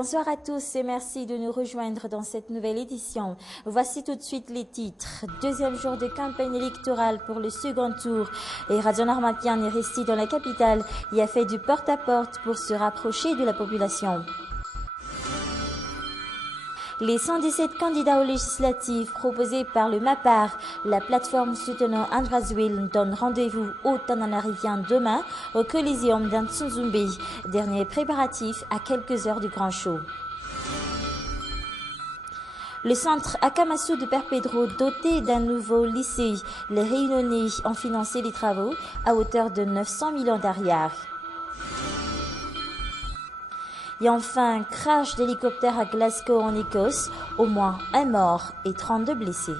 Bonsoir à tous et merci de nous rejoindre dans cette nouvelle édition. Voici tout de suite les titres. Deuxième jour de campagne électorale pour le second tour et Radio Narmapian est resté dans la capitale et a fait du porte-à-porte pour se rapprocher de la population. Les 117 candidats aux législatives proposés par le MAPAR, la plateforme soutenant Andrazwil, donnent rendez-vous au Tananarivian demain au Coliseum d'Antsuzumbe. Dernier préparatif à quelques heures du grand show. Le centre Akamasu de Perpédro, doté d'un nouveau lycée, les Réunionnais ont financé les travaux à hauteur de 900 millions d'ariars. Et enfin, crash d'hélicoptère à Glasgow en Écosse, au moins un mort et 32 blessés.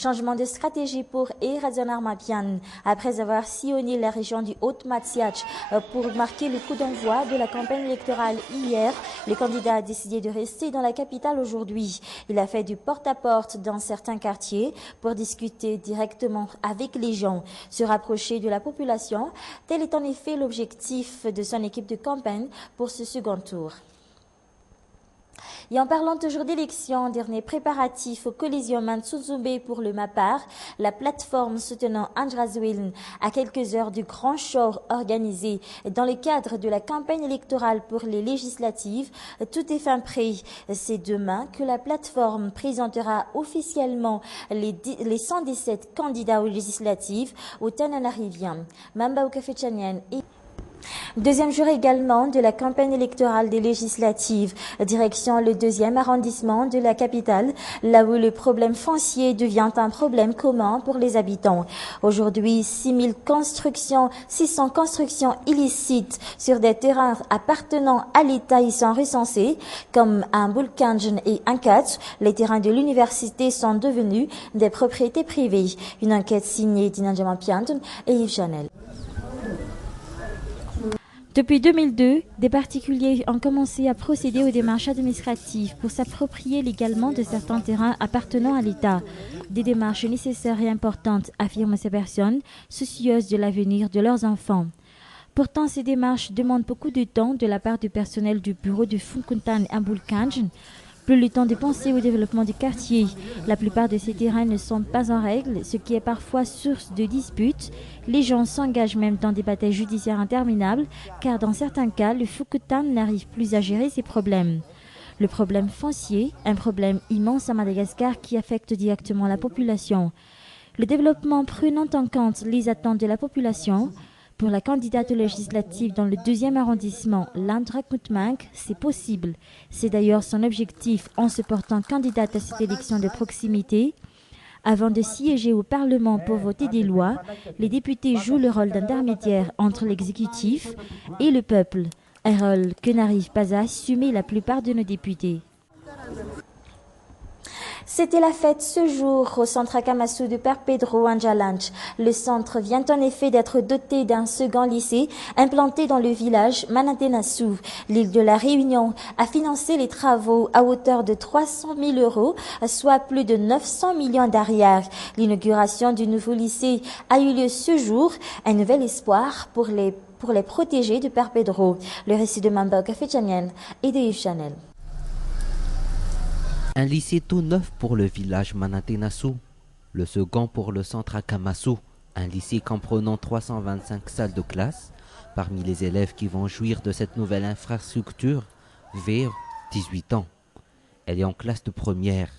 Changement de stratégie pour Radio Narmapian. Après avoir sillonné la région du Haut-Matsiach pour marquer le coup d'envoi de la campagne électorale hier, le candidat a décidé de rester dans la capitale aujourd'hui. Il a fait du porte-à-porte dans certains quartiers pour discuter directement avec les gens, se rapprocher de la population. Tel est en effet l'objectif de son équipe de campagne pour ce second tour. Et en parlant toujours d'élections, dernier préparatif au Coliseum Antsuzumbe pour le MAPAR, la plateforme soutenant Andrazwil à quelques heures du grand show organisé dans le cadre de la campagne électorale pour les législatives. Tout est fin prêt. C'est demain que la plateforme présentera officiellement les 117 candidats aux législatives au Tananarivian. Mamba au Café Tchanian et deuxième jour également de la campagne électorale des législatives, direction le 2e arrondissement de la capitale, là où le problème foncier devient un problème commun pour les habitants. Aujourd'hui, 600 constructions illicites sur des terrains appartenant à l'État y sont recensées, comme à Mbulkanjan et Ankat. Les terrains de l'université sont devenus des propriétés privées. Une enquête signée Dina Jamapian et Yves Chanel. Depuis 2002, des particuliers ont commencé à procéder aux démarches administratives pour s'approprier légalement de certains terrains appartenant à l'État. Des démarches nécessaires et importantes, affirment ces personnes, soucieuses de l'avenir de leurs enfants. Pourtant, ces démarches demandent beaucoup de temps de la part du personnel du bureau de Funkuntan et Mbulkanjan. Plus le temps de penser au développement du quartier. La plupart de ces terrains ne sont pas en règle, ce qui est parfois source de disputes. Les gens s'engagent même dans des batailles judiciaires interminables, car dans certains cas, le Funkuntan n'arrive plus à gérer ces problèmes. Le problème foncier, un problème immense à Madagascar qui affecte directement la population. Le développement prenant en compte les attentes de la population. Pour la candidate législative dans le 2e arrondissement, Landra Kutmank, c'est possible. C'est d'ailleurs son objectif en se portant candidate à cette élection de proximité. Avant de siéger au Parlement pour voter des lois, les députés jouent le rôle d'intermédiaire entre l'exécutif et le peuple, un rôle que n'arrivent pas à assumer la plupart de nos députés. C'était la fête ce jour au centre Akamasu de Perpédro Anjalanch. Le centre vient en effet d'être doté d'un second lycée implanté dans le village Manatenasu. L'île de la Réunion a financé les travaux à hauteur de 300 000 euros, soit plus de 900 millions d'ariars. L'inauguration du nouveau lycée a eu lieu ce jour, un nouvel espoir pour les protégés de Perpédro. Le récit de Mamba au Café Tchanian et de Yves Chanel. Un lycée tout neuf pour le village Manatenasu, le second pour le centre Akamasu, un lycée comprenant 325 salles de classe. Parmi les élèves qui vont jouir de cette nouvelle infrastructure, Vér, 18 ans. Elle est en classe de première.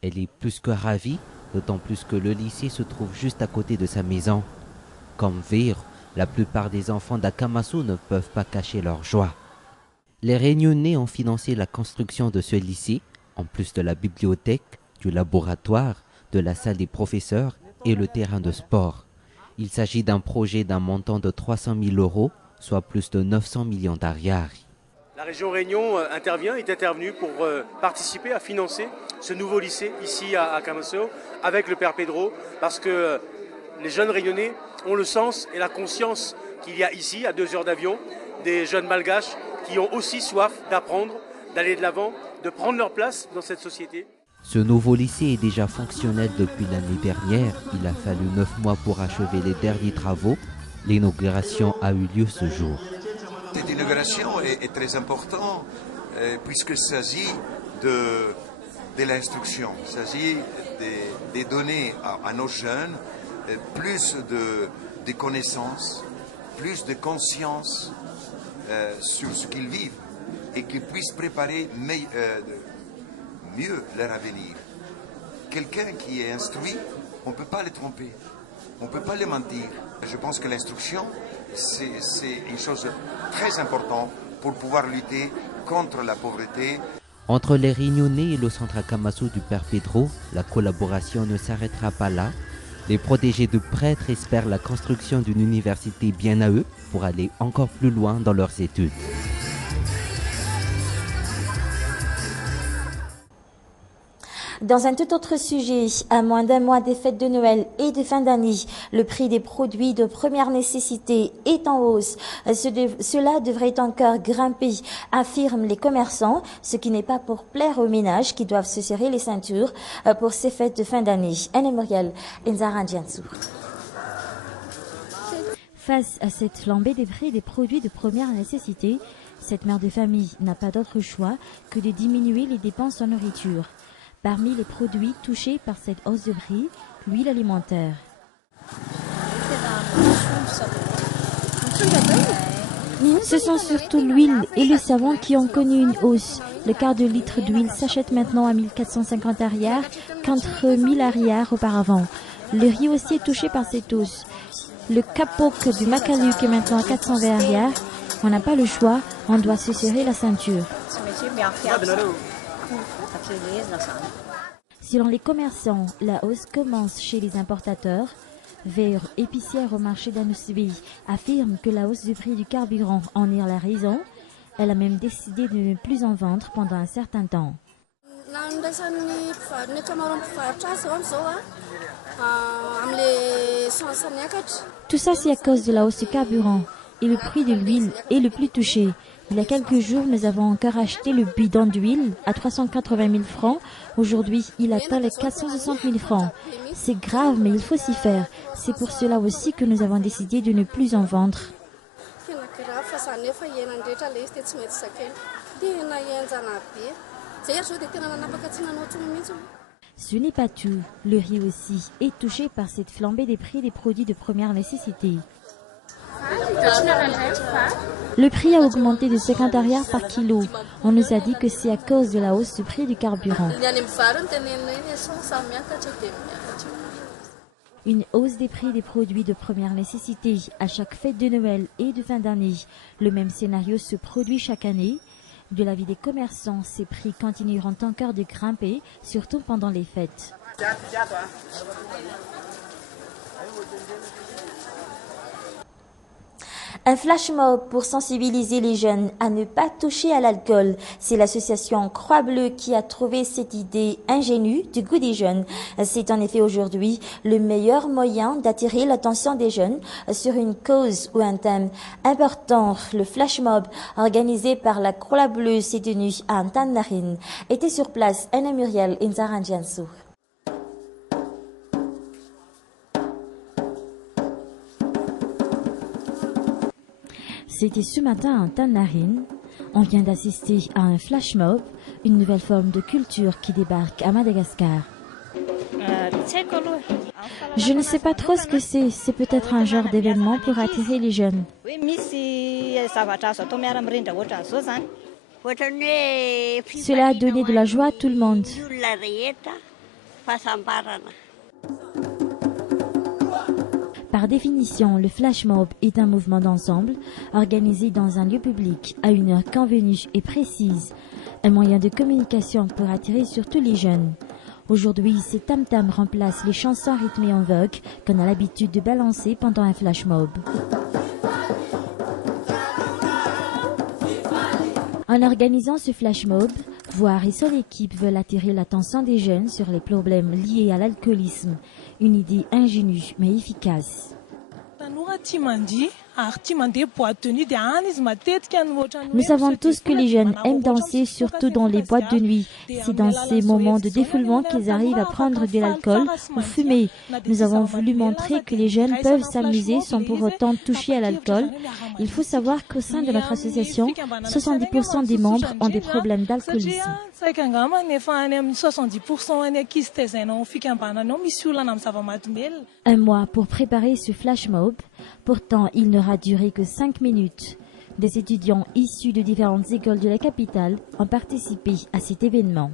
Elle est plus que ravie, d'autant plus que le lycée se trouve juste à côté de sa maison. Comme Vér, la plupart des enfants d'Akamasu ne peuvent pas cacher leur joie. Les Réunionnais ont financé la construction de ce lycée, en plus de la bibliothèque, du laboratoire, de la salle des professeurs et le terrain de sport. Il s'agit d'un projet d'un montant de 300 000 euros, soit plus de 900 millions d'ariars. La région Réunion est intervenue pour participer à financer ce nouveau lycée ici à Akamasu avec le Perpédro, parce que les jeunes Réunionnais ont le sens et la conscience qu'il y a ici, à 2 heures d'avion, des jeunes malgaches qui ont aussi soif d'apprendre, d'aller de l'avant, de prendre leur place dans cette société. Ce nouveau lycée est déjà fonctionnel depuis l'année dernière. Il a fallu 9 mois pour achever les derniers travaux. L'inauguration a eu lieu ce jour. Cette inauguration est très importante puisqu'il s'agit de l'instruction. Il s'agit de donner à nos jeunes plus de connaissances, plus de conscience sur ce qu'ils vivent et qu'ils puissent préparer mieux leur avenir. Quelqu'un qui est instruit, on ne peut pas le tromper, on ne peut pas le mentir. Je pense que l'instruction, c'est une chose très importante pour pouvoir lutter contre la pauvreté. Entre les Réunionnais et le centre Akamasou du Père Pedro, la collaboration ne s'arrêtera pas là. Les protégés de prêtres espèrent la construction d'une université bien à eux pour aller encore plus loin dans leurs études. Dans un tout autre sujet, à moins d'un mois des fêtes de Noël et de fin d'année, le prix des produits de première nécessité est en hausse. Cela devrait encore grimper, affirment les commerçants, ce qui n'est pas pour plaire aux ménages qui doivent se serrer les ceintures pour ces fêtes de fin d'année. Anne Muriel, Inzara Djansou. Face à cette flambée des prix des produits de première nécessité, cette mère de famille n'a pas d'autre choix que de diminuer les dépenses en nourriture. Parmi les produits touchés par cette hausse de prix, l'huile alimentaire. Ce sont surtout l'huile et le savon qui ont connu une hausse. Le quart de litre d'huile s'achète maintenant à 1450 arrières contre 1000 arrières auparavant. Le riz aussi est touché par cette hausse. Le capoc du Macaluc est maintenant à 420 arrières. On n'a pas le choix, on doit se serrer la ceinture. Selon les commerçants, la hausse commence chez les importateurs. Vers épicière au marché d'Anusbi affirme que la hausse du prix du carburant en est la raison. Elle a même décidé de ne plus en vendre pendant un certain temps. Tout ça, c'est à cause de la hausse du carburant. Et le prix de l'huile est le plus touché. Il y a quelques jours, nous avons encore acheté le bidon d'huile à 380 000 francs. Aujourd'hui, il atteint les 460 000 francs. C'est grave, mais il faut s'y faire. C'est pour cela aussi que nous avons décidé de ne plus en vendre. Ce n'est pas tout. Le riz aussi est touché par cette flambée des prix des produits de première nécessité. Le prix a augmenté de 50 arrières par kilo. On nous a dit que c'est à cause de la hausse du prix du carburant. Une hausse des prix des produits de première nécessité à chaque fête de Noël et de fin d'année. Le même scénario se produit chaque année. De l'avis des commerçants, ces prix continueront encore de grimper, surtout pendant les fêtes. Un flash mob pour sensibiliser les jeunes à ne pas toucher à l'alcool. C'est l'association Croix Bleue qui a trouvé cette idée ingénue du goût des jeunes. C'est en effet aujourd'hui le meilleur moyen d'attirer l'attention des jeunes sur une cause ou un thème important. Le flash mob organisé par la Croix Bleue s'est tenu à Antananarivo. Était sur place Anna Muriel Inzara Djansou. C'était ce matin à Antananarivo. On vient d'assister à un flash mob, une nouvelle forme de culture qui débarque à Madagascar. Je ne sais pas trop ce que c'est. C'est peut-être un genre d'événement pour attirer les jeunes. Cela a donné de la joie à tout le monde. Par définition, le flash mob est un mouvement d'ensemble organisé dans un lieu public à une heure convenue et précise, un moyen de communication pour attirer surtout les jeunes. Aujourd'hui, ces tam-tams remplacent les chansons rythmées en vogue qu'on a l'habitude de balancer pendant un flash mob. En organisant ce flash mob, Voir et son équipe veulent attirer l'attention des jeunes sur les problèmes liés à l'alcoolisme. Une idée ingénue mais efficace. Nous savons tous que les jeunes aiment danser, surtout dans les boîtes de nuit. C'est dans ces moments de défoulement qu'ils arrivent à prendre de l'alcool ou fumer. Nous avons voulu montrer que les jeunes peuvent s'amuser sans pour autant toucher à l'alcool. Il faut savoir qu'au sein de notre association, 70% des membres ont des problèmes d'alcoolisme. Un mois pour préparer ce flash mob. Pourtant, il n'aura duré que 5 minutes. Des étudiants issus de différentes écoles de la capitale ont participé à cet événement.